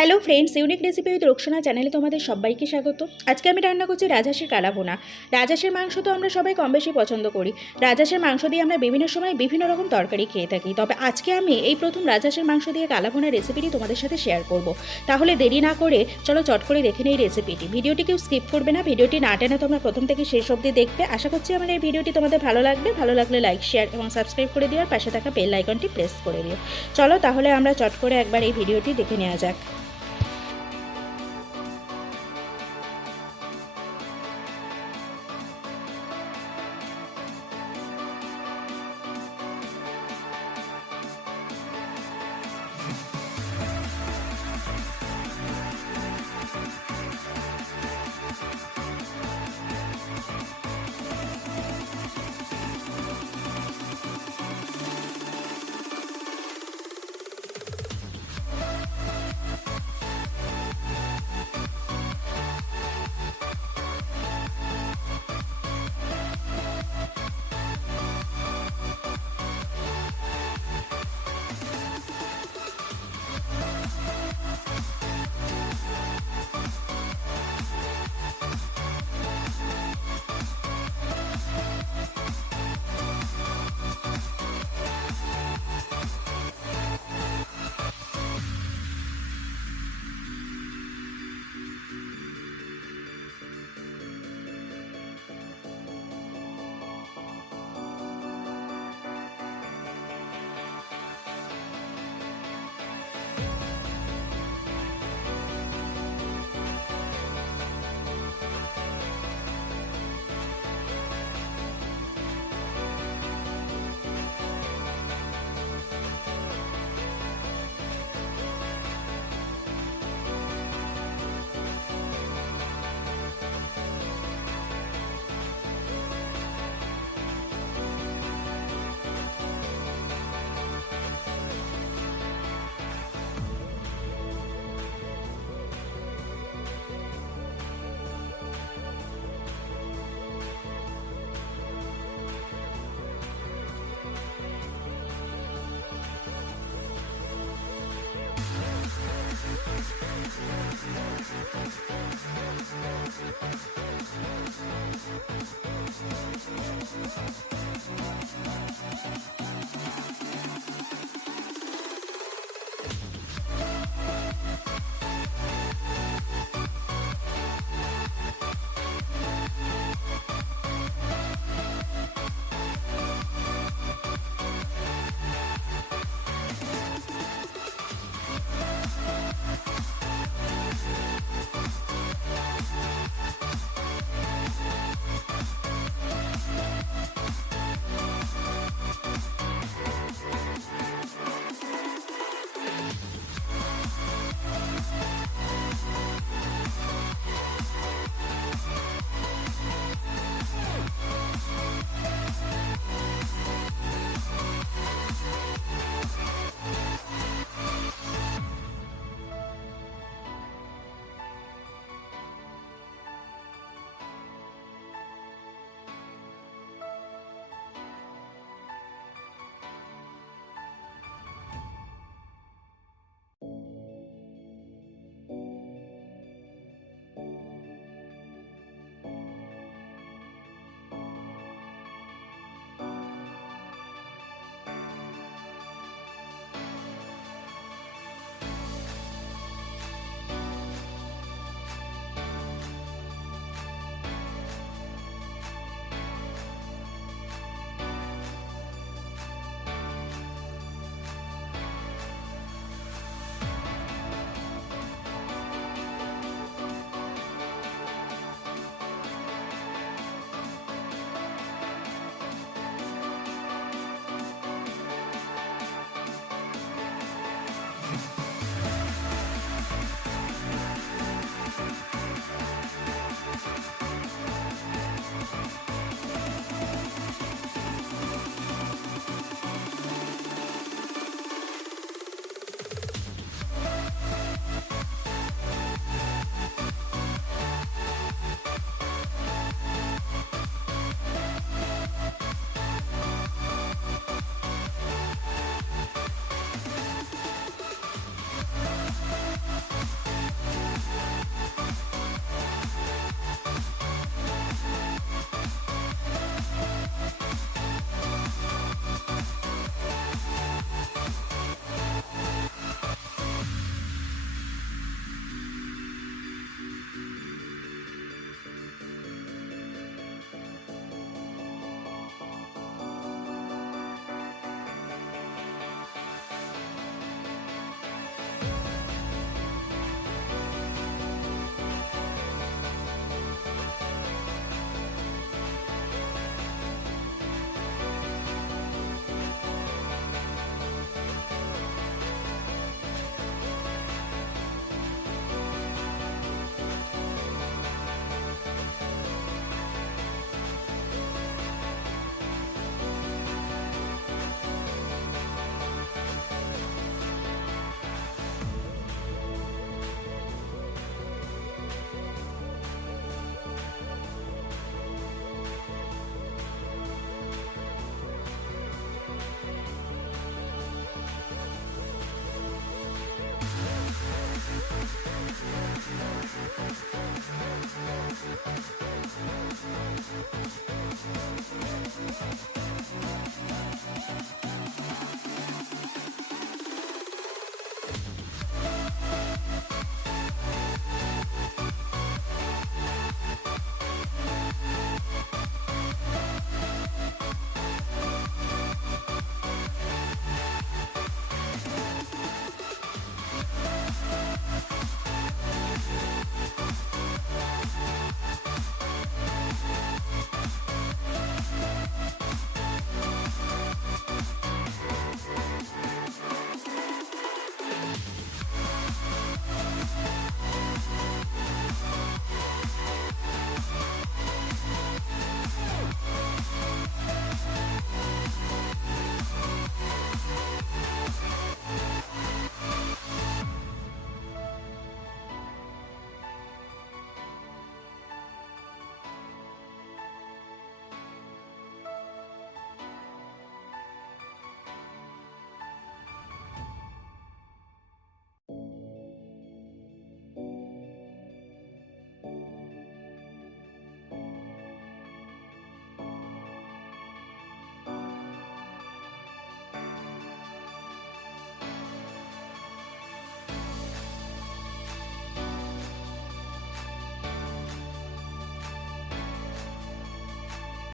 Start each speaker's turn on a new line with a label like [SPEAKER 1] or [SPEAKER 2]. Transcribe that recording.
[SPEAKER 1] Hello friends, unique recipe with Roksana চ্যানেলে তোমাদের সবাইকে স্বাগত। আজকে আমি রান্না করছি রাজহাঁসের কালাভোনা। রাজহাঁসের মাংস তো আমরা সবাই কম বেশি পছন্দ করি। রাজহাঁসের মাংস দিয়ে আমরা বিভিন্ন সময় বিভিন্ন রকম তরকারি খেয়ে থাকি। তবে আজকে আমি এই প্রথম রাজহাঁসের মাংস দিয়ে কালাবোনা রেসিপিটি তোমাদের সাথে শেয়ার করব। তাহলে দেরি না করে চলো চট করে দেখে নেই রেসিপিটি। ভিডিওটি কেউ স্কিপ করবে না, ভিডিওটি না টেনে তোমরা প্রথম থেকে শেষ অবধি দেখবে। আশা করছি আমার এই ভিডিওটি তোমাদের ভালো লাগবে। ভালো লাগলে লাইক, শেয়ার এবং সাবস্ক্রাইব করে দিও আর পাশে থাকা বেল আইকনটি প্রেস করে দিও। চলো তাহলে আমরা চট করে একবার এই ভিডিওটি দেখে নেওয়া যাক।